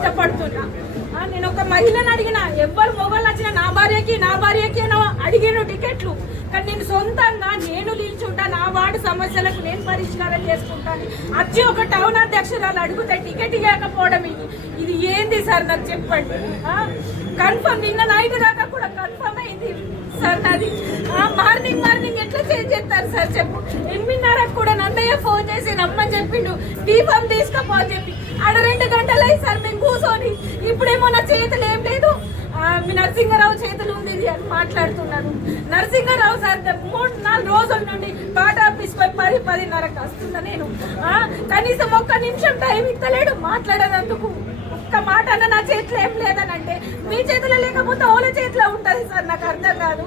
కష్టపడుతున్నా. నేను ఒక మహిళను అడిగిన, ఎవ్వరు మొగలు వచ్చినా నా భార్యకి అడిగిన టికెట్లు, కానీ నేను సొంతంగా నేను నిల్చుంటా, నా వార్డు సమస్యలకు నేను పరిష్కారం చేసుకుంటాను. వచ్చి ఒక టౌన్ అధ్యక్షురాలు అడిగితే టికెట్ ఇవ్వకపోవడం ఇది ఏంది సార్ నాకు చెప్పండి. కన్ఫర్మ్ నిన్న నైట్ దాకా కూడా కన్ఫర్మ్ అయింది సార్ నాది. మార్నింగ్ ఎట్లా చేంజ్ చేస్తారు సార్ చెప్పు. 8:30 కూడా నన్నయ్య ఫోన్ చేసి రమ్మని చెప్పిండు, దీపం తీసుకోపో అని చెప్పి. 2 గంటలు అయ్యి సార్ మేము కూర్చొని, ఇప్పుడేమో నా చేతులు ఏం లేదు, మీ నరసింహారావు చేతులు ఉంది అని మాట్లాడుతున్నాను. నరసింహారావు సార్ 3-4 రోజుల నుండి పాట ఆఫీస్ పోయి 10-10:30కి వస్తున్నా నేను. కనీసం ఒక్క నిమిషం టైం ఇస్తలేడు మాట్లాడేందుకు. ఒక్క మాట అన్న నా చేతిలో ఏం లేదని అంటే, మీ చేతిలో లేకపోతే ఓల చేతిలో ఉంటుంది సార్, నాకు అర్థం కాదు.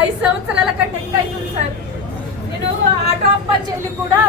5 సంవత్సరాల కంటే ఎక్కువ అవుతుంది సార్. నేను ఆటో అప్ప చెల్లి కూడా